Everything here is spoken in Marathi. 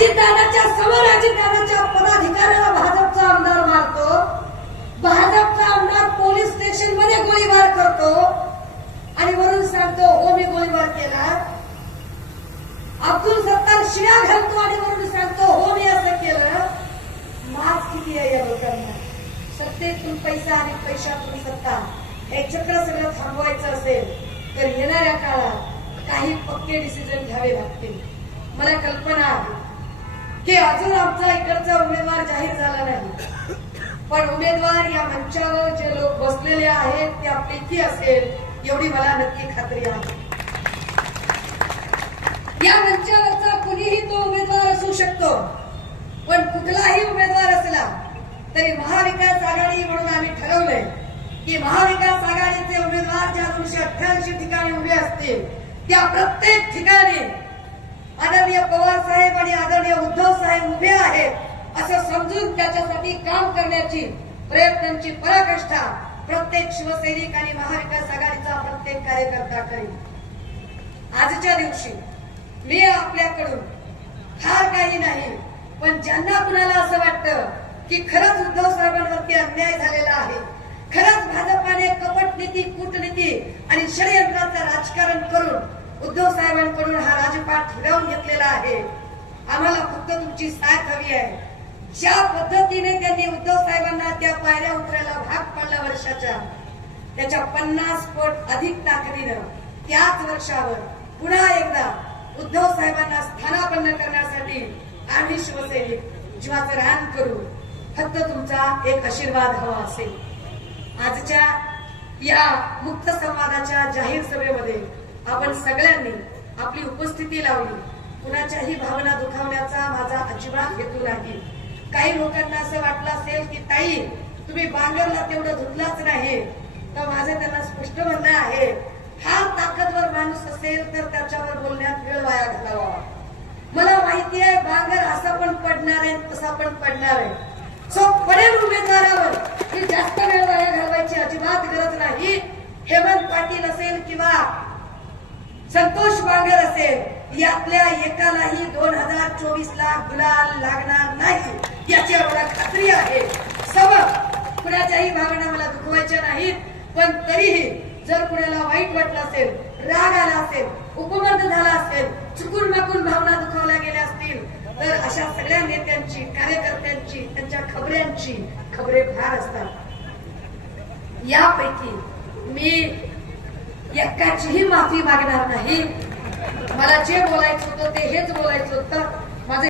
अजितदादाच्या समोर अजितदादाच्या पदाधिकाऱ्याला भाजपचा आमदार मारतो. भाजपचा आमदार पोलीस स्टेशनमध्ये गोळीबार करतो. आणि वरून सांगतो हो मी गोळीबार केला. अब्दुल सत्तार शिया घालतो आणि वरून सांगतो हो मी असं केलं. माज किती आहे या लोकांना. सत्तेतून पैसा आणि पैशातून सत्ता हे चक्र सगळं थांबवायचं असेल तर येणाऱ्या काळात काही पक्के डिसिजन घ्यावे लागतील. मला कल्पना आहे की अजून आमचा इकडचा उमेदवार जाहीर झाला नाही. पण उमेदवार या मंचावर जे लोक बसलेले आहेत त्यापैकी असेल एवढी मला नक्की खात्री आहे. या मंचावरचा कुणीही तो उमेदवार असू शकतो पण कुठलाही उमेदवार असला तरी महाविकास आघाडी म्हणून आम्ही ठरवलंय की महाविकास आघाडीचे उमेदवार ज्या दोनशे अठ्ठ्याऐंशी ठिकाणी उभे असतील त्या प्रत्येक ठिकाणी आदरणीय पवार साहेब आणि आदरणीय उद्धव साहेब उभे आहेत. असं समजून त्याच्यासाठी काम करण्याची प्रयत्नांची पराकाष्ठा प्रत्येक शिवसैनिक आणि महाविकास आघाडीचा प्रत्येक कार्यकर्ता करेल. आजच्या दिवशी मी आपल्याकडून फार काही नाही पण ज्यांना कुणाला असं वाटतं की खरंच उद्धव साहेबांवरती अन्याय झालेला आहे खरंच भाजपाने कपट नीती कूटनीती आणि षडयंत्राचं राजकारण करून उद्धव साहेबांकडून हा राजपाट हिरावून घेतलेला आहे. आम्हाला फक्त तुमची साथ हवी आहे. ज्या पद्धतीने त्यांनी उद्धव साहेबांना त्या पायऱ्या उतरायला भाग पडला वर्षाच्या त्याच्या पन्नास पट अधिक ताकदीनं त्याच वर्षावर पुन्हा एकदा उद्धव साहेबांना स्थानापन्न करण्यासाठी आम्ही शिवसैनिक जीवाचं रान करू. फक्त तुमचा एक आशीर्वाद हवा असेल. आजच्या या मुक्त संवादाच्या जाहीर सभेमध्ये आपण सगळ्यांनी आपली उपस्थिती लावली. कुणाच्याही भावना दुखावण्याचा माझा अजिबात हेतू नाही. काही लोकांना असं वाटलं असेल की ताई तुम्ही बांगरला तेवढं धुतलाच नाही. तर माझं त्यांना स्पष्ट म्हणणं आहे हा ताकदवर माणूस असेल तर त्याच्यावर बोलण्यात वेळ वाया घालावा. मला माहिती आहे बांगर असा पण पडणार आहे तसा पण पडणार आहे. सो पडेल उमेदवारावर. की जास्त वेळ वाया घालवायची अजिबात गरज नाही. हेमंत पाटील असेल किंवा संतोष बांगर असेल यातल्या एकालाही दोन हजार चोवीस ला गुलाल लागणार नाही. याची आम्हाला खात्री आहे. सब कुणाच्याही भावना मला दुखवायच्या नाहीत. पण तरीही जर कुणाला वाईट वाटलं असेल राग आला असेल उपमर्द झाला असेल चुकून माकून भावना दुखावल्या गेल्या असतील तर अशा सगळ्या नेत्यांची कार्यकर्त्यांची त्यांच्या खबऱ्यांची खबरे फार असतात. यापैकी मी एकाचीही माफी मागणार नाही. मला जे बोलायचं होतं ते हेच बोलायचं होतं.